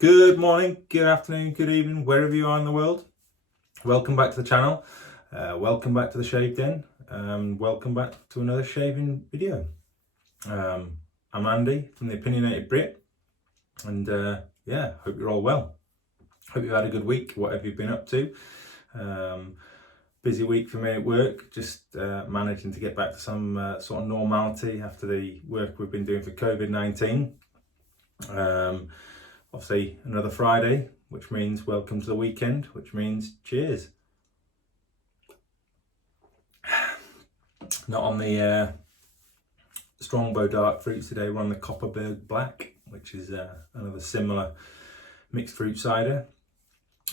Good morning, good afternoon, good evening, wherever you are in the world. Welcome back to the channel. Welcome back to the Shave Den. Welcome back to another shaving video. I'm Andy from the Opinionated Brit, and hope you're all well. Hope you've had a good week, whatever you've been up to. Busy week for me at work, just managing to get back to some sort of normality after the work we've been doing for COVID-19. Obviously another Friday, which means welcome to the weekend, which means cheers. Not on the Strongbow dark fruits today, we're on the Copperberg Black, which is another similar mixed fruit cider.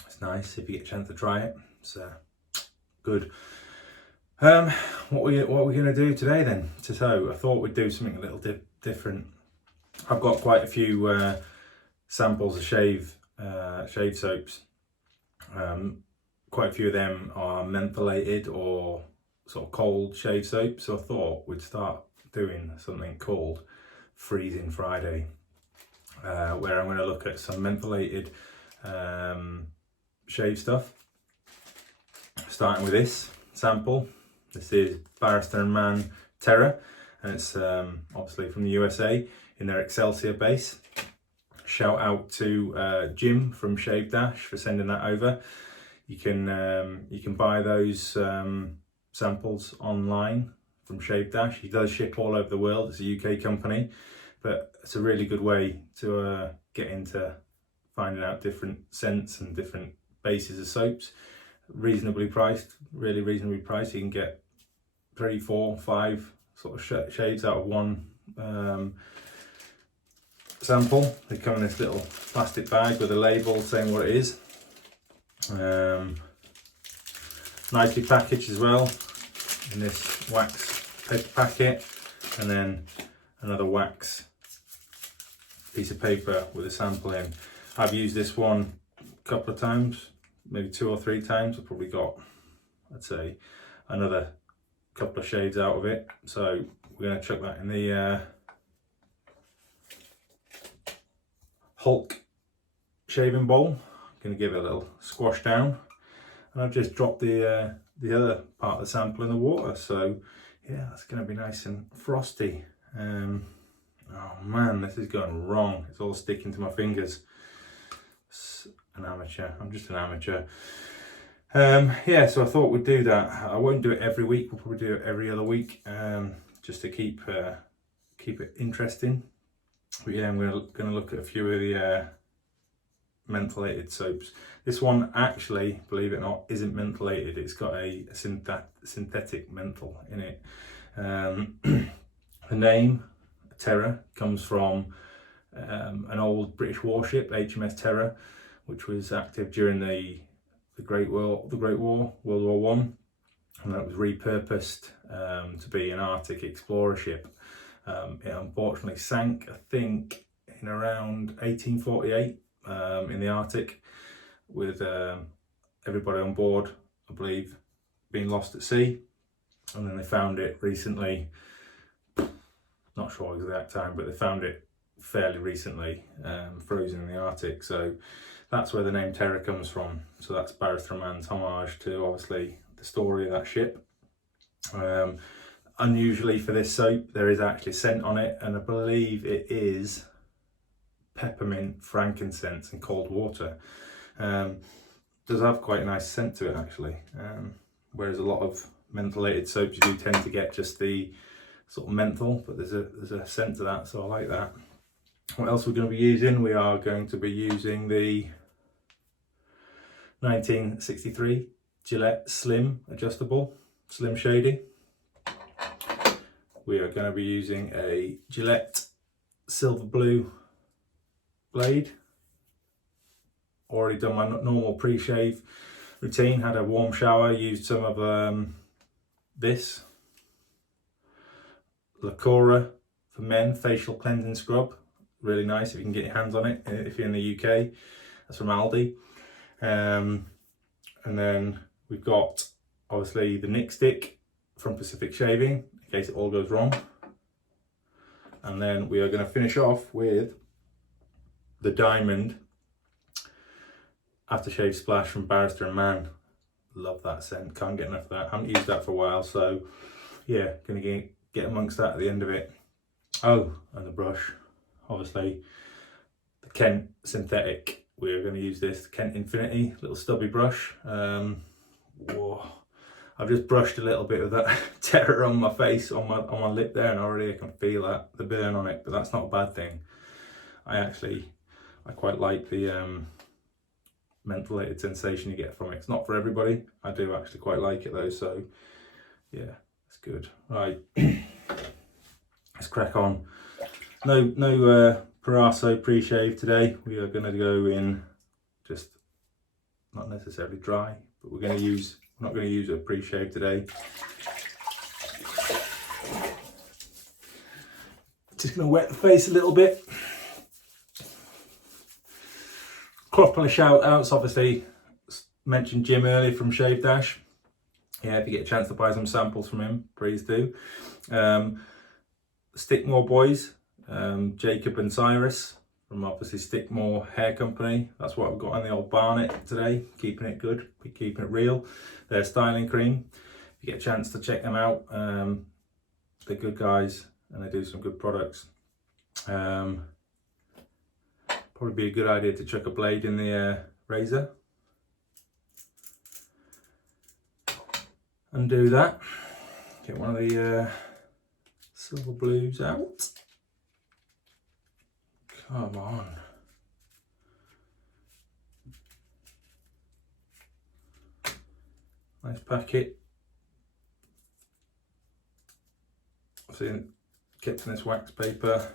It's nice if you get a chance to try it. It's good. What we going to do today then? So I thought we'd do something a little different. I've got quite a few samples of shave soaps. Quite a few of them are mentholated or sort of cold shave soap, so I thought we'd start doing something called Freezing Friday, where I'm going to look at some mentholated shave stuff, starting with this sample. This is Barrister and Mann Terra, and it's obviously from the USA in their Excelsior base. Shout out to Jim from Shave Dash for sending that over. You can buy those samples online from Shave Dash. He does ship all over the world. It's a UK company, but it's a really good way to get into finding out different scents and different bases of soaps. Reasonably priced, really reasonably priced. You can get 3, 4, 5 sort of shades out of one sample. They come in this little plastic bag with a label saying what it is. Nicely packaged as well in this wax paper packet, and then another wax piece of paper with a sample in. I've used this one a couple of times, maybe 2 or 3 times. I've probably got, I'd say, another couple of shades out of it. So we're going to chuck that in the Hulk shaving bowl. I'm going to give it a little squash down, and I've just dropped the other part of the sample in the water. So yeah, it's going to be nice and frosty. Oh man, this is going wrong. It's all sticking to my fingers. It's an amateur. I'm just an amateur. Yeah, so I thought we'd do that. I won't do it every week. We'll probably do it every other week, just to keep it interesting. But yeah, I'm going to look at a few of the mentholated soaps. This one actually, believe it or not, isn't mentholated. It's got a synthetic menthol in it. The name Terra comes from an old British warship, HMS Terra, which was active during the Great War, World War One, and that was repurposed to be an Arctic explorer ship. It unfortunately sank, I think, in around 1848 in the Arctic, with everybody on board, I believe, being lost at sea. And then they found it recently, not sure exact time, but they found it fairly recently, frozen in the Arctic. So that's where the name Terra comes from. So that's Barrister and Mann's homage to, obviously, the story of that ship. Unusually for this soap, there is actually scent on it, and I believe it is peppermint, frankincense and cold water. Does have quite a nice scent to it actually, whereas a lot of mentholated soaps you do tend to get just the sort of menthol, but there's a scent to that, so I like that. What else we're going to be using? We are going to be using the 1963 Gillette Slim Adjustable Slim Shady. We are going to be using a Gillette Silver Blue blade. Already done my normal pre-shave routine, had a warm shower, used some of this Lacora for Men Facial Cleansing Scrub. Really nice if you can get your hands on it if you're in the UK. That's from Aldi. And then we've got obviously the Nick Stick from Pacific Shaving, in case it all goes wrong. And then we are going to finish off with the Diamond aftershave splash from Barrister and Mann. Love that scent, can't get enough of that. Haven't used that for a while, so yeah, gonna get amongst that at the end of it. Oh, and the brush, obviously the Kent synthetic. We're going to use this Kent Infinity little stubby brush. Whoa. I've just brushed a little bit of that terror on my face, on my lip there, and already I can feel that, the burn on it, but that's not a bad thing. I quite like the mentholated sensation you get from it. It's not for everybody. I do actually quite like it though, so yeah, it's good. Right, let's crack on. No Parasso pre-shave today. We are going to go in just not necessarily dry, but we're not going to use a pre-shave today. Just going to wet the face a little bit. Couple of shout outs, obviously mentioned Jim earlier from Shave Dash. Yeah, if you get a chance to buy some samples from him, please do. Stickmore boys, Jacob and Cyrus from obviously Stickmore Hair Company. That's what I've got on the old Barnet today, keeping it good, keeping it real. Their styling cream, if you get a chance to check them out, they're good guys and they do some good products. Probably be a good idea to chuck a blade in the razor and do that. Get one of the silver blues out. Come on. Nice packet. Obviously kept in this wax paper,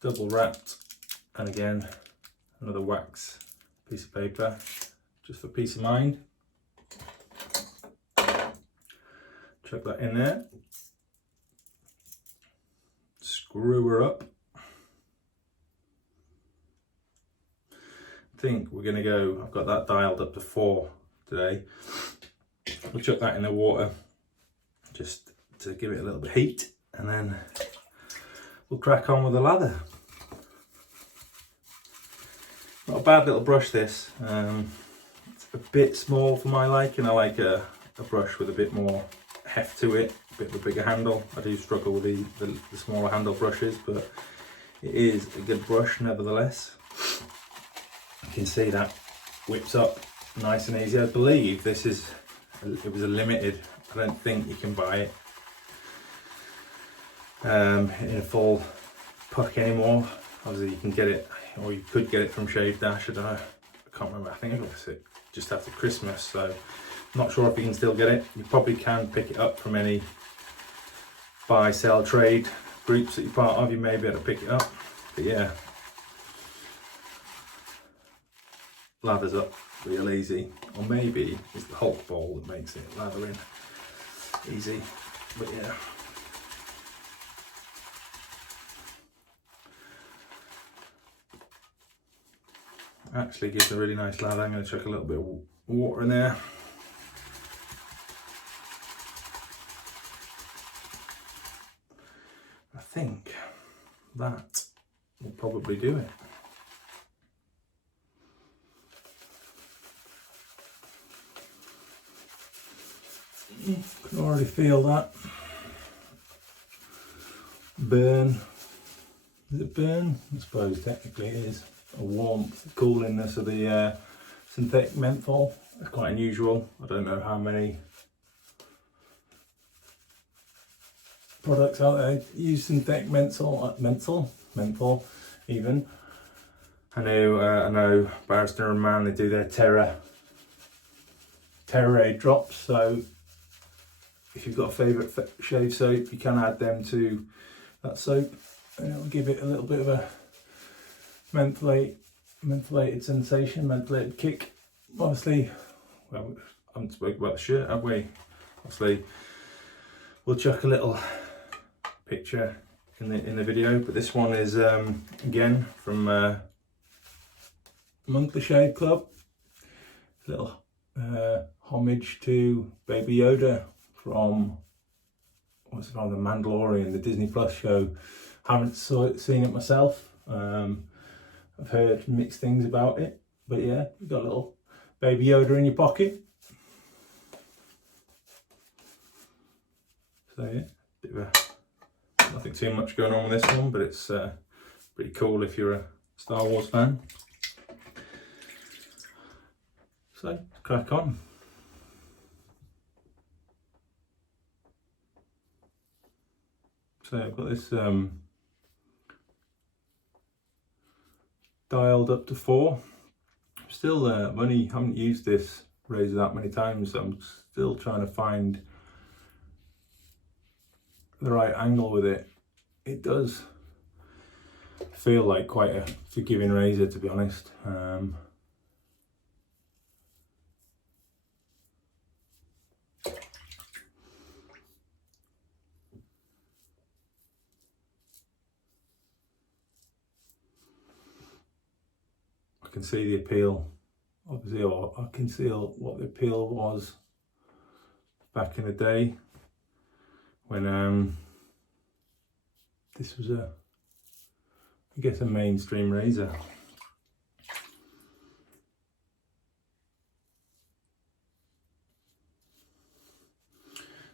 double wrapped, and again another wax piece of paper just for peace of mind. Chuck that in there, screw her up. I think we're gonna go, I've got that dialed up to 4 today. We'll chuck that in the water just to give it a little bit of heat, and then we'll crack on with the lather. Not a bad little brush this. It's a bit small for my liking. I like a brush with a bit more heft to it, a bit of a bigger handle. I do struggle with the smaller handle brushes, but it is a good brush nevertheless. You can see that whips up nice and easy. I believe it was a limited. I don't think you can buy it in a full puck anymore. Obviously you can get it, or you could get it from Shave Dash. I don't know, I can't remember. I think it was just after Christmas, so I'm not sure if you can still get it. You probably can pick it up from any buy, sell, trade groups that you're part of. You may be able to pick it up, but yeah, lathers up real easy. Or maybe it's the Hulk ball that makes it lathering easy, but yeah. Actually gives a really nice lather. I'm going to chuck a little bit of water in there. I think that will probably do it. You can already feel that burn. Is it burn? I suppose technically it is. A warmth, coolingness of the synthetic menthol. It's quite unusual. I don't know how many products out there use synthetic menthol even. I know Barrister and Mann, they do their Terra drops, so if you've got a favourite shave soap, you can add them to that soap and it'll give it a little bit of a mentholated sensation, mentholated kick. Obviously, well, we haven't spoken about the shirt, have we? Obviously, we'll chuck a little picture in the video, but this one is again from Monthly Shave Club. A little homage to Baby Yoda from the Mandalorian, the Disney Plus show. Haven't seen it myself. I've heard mixed things about it, but yeah, you've got a little baby Yoda in your pocket. So yeah, bit of nothing too much going on with this one, but it's pretty cool if you're a Star Wars fan. So crack on. So I've got this dialed up to 4. Still, haven't used this razor that many times, so I'm still trying to find the right angle with it. It does feel like quite a forgiving razor, to be honest. I can see the appeal, obviously, or I can see what the appeal was back in the day when this was I guess a mainstream razor.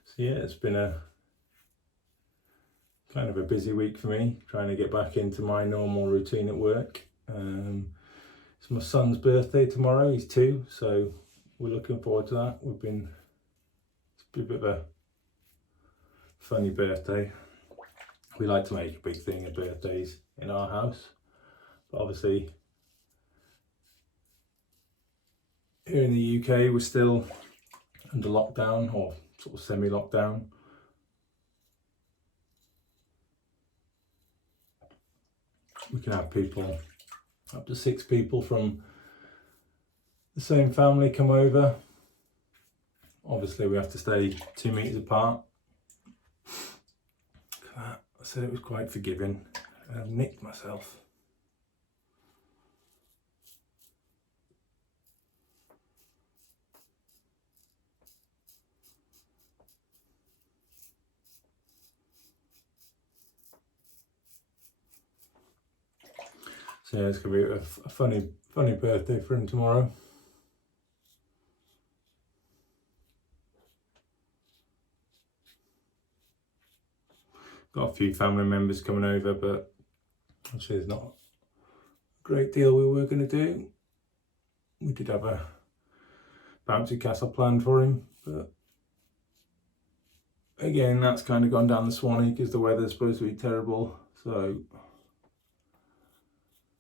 So yeah, it's been a kind of a busy week for me, trying to get back into my normal routine at work. It's my son's birthday tomorrow, he's 2, so we're looking forward to that. It's been a bit of a funny birthday. We like to make a big thing of birthdays in our house, but obviously here in the UK we're still under lockdown, or sort of semi-lockdown. We can have people, up to 6 people from the same family come over. Obviously we have to stay 2 meters apart. I said it was quite forgiving, and I've nicked myself. So yeah, it's going to be a funny birthday for him tomorrow. Got a few family members coming over, but actually there's not a great deal we were going to do. We did have a bouncy castle planned for him, but again, that's kind of gone down the Swanee because the weather's supposed to be terrible, so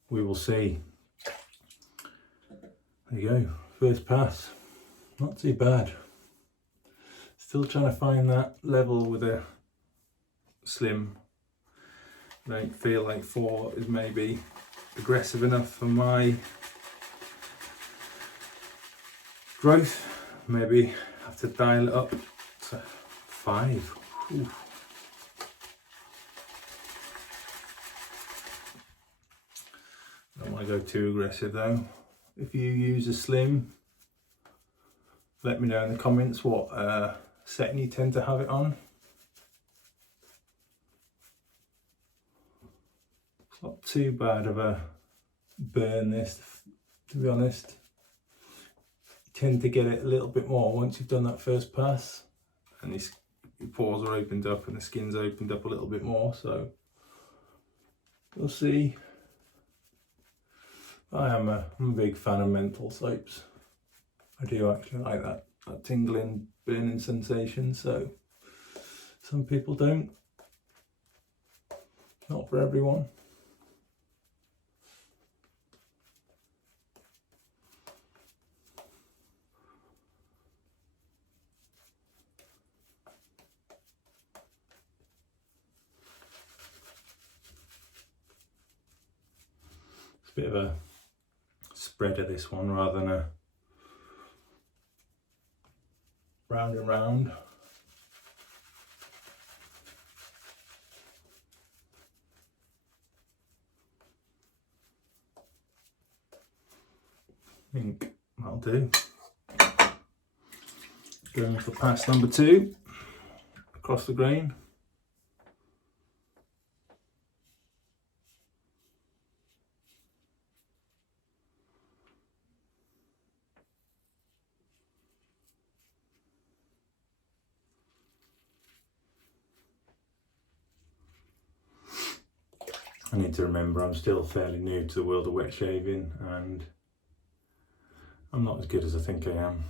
we will see. There you go, first pass. Not too bad. Still trying to find that level with a slim. I don't feel like 4 is maybe aggressive enough for my growth. Maybe have to dial it up to 5. Ooh. Don't want to go too aggressive though. If you use a slim, let me know in the comments what setting you tend to have it on. It's not too bad of a burn this, to be honest. You tend to get it a little bit more once you've done that first pass, and your pores are opened up and the skin's opened up a little bit more, so we'll see. I'm a big fan of menthol soaps. I do actually like that tingling, burning sensation, so some people don't. Not for everyone. It's a bit of a spread of this one rather than a round and round. I think that'll do. Going for pass number 2 across the grain. I need to remember I'm still fairly new to the world of wet shaving, and I'm not as good as I think I am.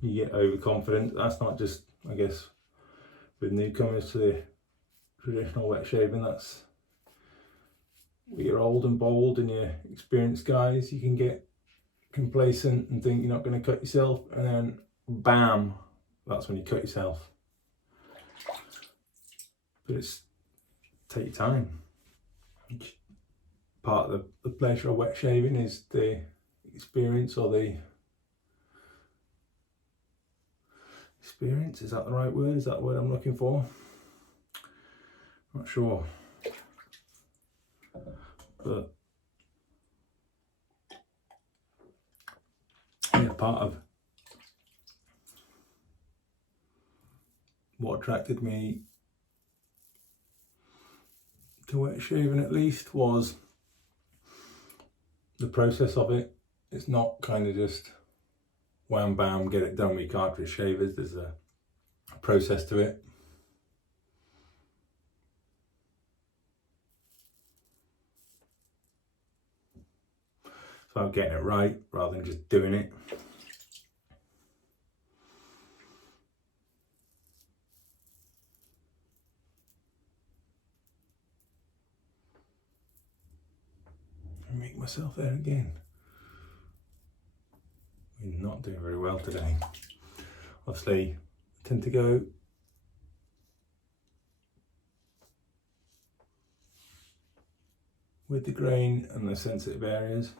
You get overconfident. That's not just, I guess, with newcomers to the traditional wet shaving. That's when you're old and bold and you're experienced guys, you can get complacent and think you're not going to cut yourself, and then bam, that's when you cut yourself. But it's take your time. Part of the pleasure of wet shaving is the experience, or the experience, is that the right word? Is that the word I'm looking for? Not sure. But yeah, part of what attracted me to wet shaving, at least, was the process of it. It's not kind of just wham bam, get it done with cartridge shavers. There's a process to it. It's about getting it right rather than just doing it. Make myself there again. We're not doing very well today. Obviously, I tend to go with the grain and the sensitive areas.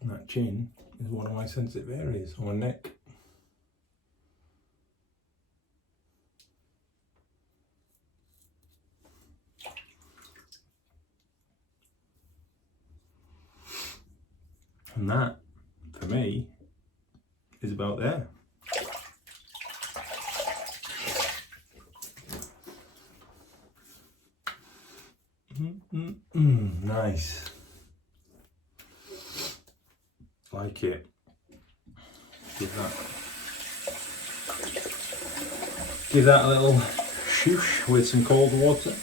And that chin is one of my sensitive areas on my neck. And that, for me, is about there. Nice. Like it. Give that a little shoosh with some cold water,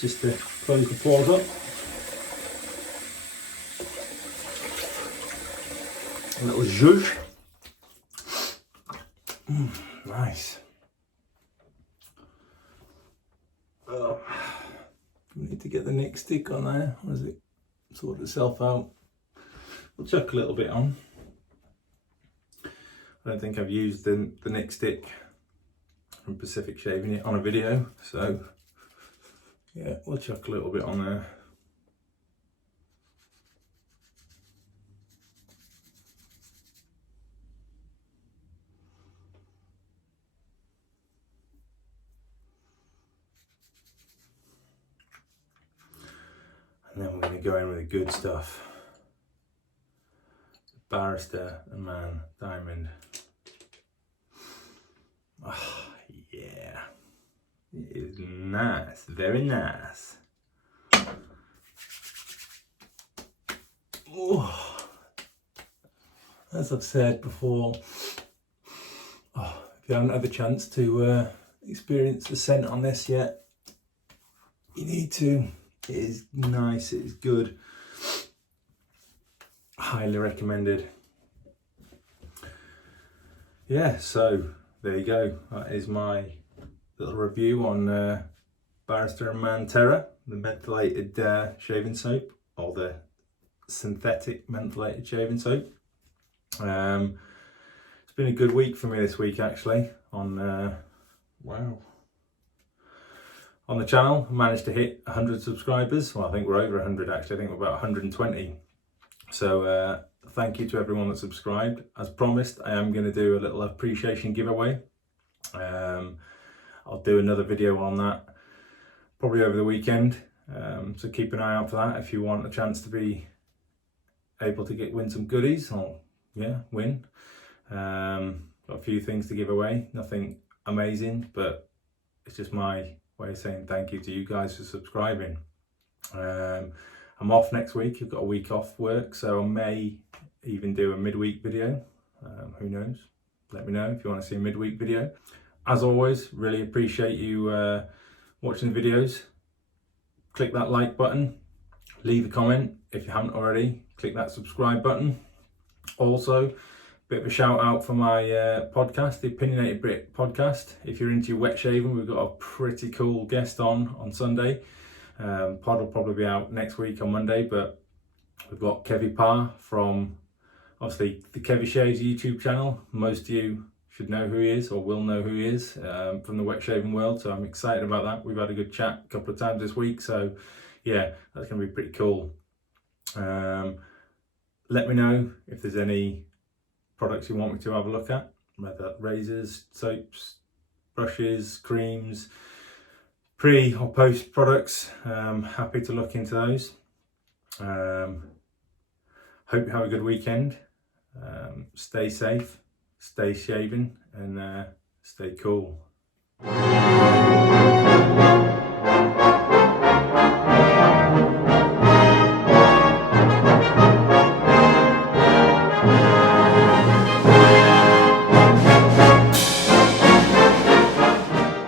just to close the pores up. A little zhuzh. Nice. Oh, we need to get the nick stick on there, or does it sort itself out? We'll chuck a little bit on. I don't think I've used the nick stick from Pacific Shaving it on a video, so yeah, we'll chuck a little bit on there. And then we're going to go in with the good stuff. Barrister and Mann Diamond. Oh, yeah. It is nice, very nice. Oh, as I've said before, if you haven't had the chance to experience the scent on this yet, you need to. It is nice, it is good. Highly recommended. Yeah, so there you go. That is my little review on Barrister and Mann Terra, the mentholated shaving soap, or the synthetic mentholated shaving soap. It's been a good week for me this week, actually. On on the channel, I managed to hit 100 subscribers. Well, I think we're over 100 actually. I think we're about 120. So thank you to everyone that subscribed. As promised, I am going to do a little appreciation giveaway. I'll do another video on that probably over the weekend. So keep an eye out for that if you want a chance to be able to win some goodies, or win. Got a few things to give away. Nothing amazing, but it's just my way of saying thank you to you guys for subscribing. I'm off next week. I've got a week off work, so I may even do a midweek video. Who knows? let me know if you want to see a midweek video. As always, really appreciate you watching the videos. Click that like button, leave a comment if you haven't already, click that subscribe button. Also, bit of a shout out for my podcast, the Opinionated Brit podcast. If you're into your wet shaving, we've got a pretty cool guest on Sunday. Pod will probably be out next week on Monday, but we've got Kevy Parr from, obviously, the Kevy Shaves YouTube channel. Most of you should know who he is, or will know who he is, from the wet shaving world, so I'm excited about that. We've had a good chat a couple of times this week, so yeah, that's going to be pretty cool. Let me know if there's any products you want me to have a look at, whether razors, soaps, brushes, creams, pre or post products. Happy to look into those. Hope you have a good weekend. Stay safe, stay shaving, and stay cool.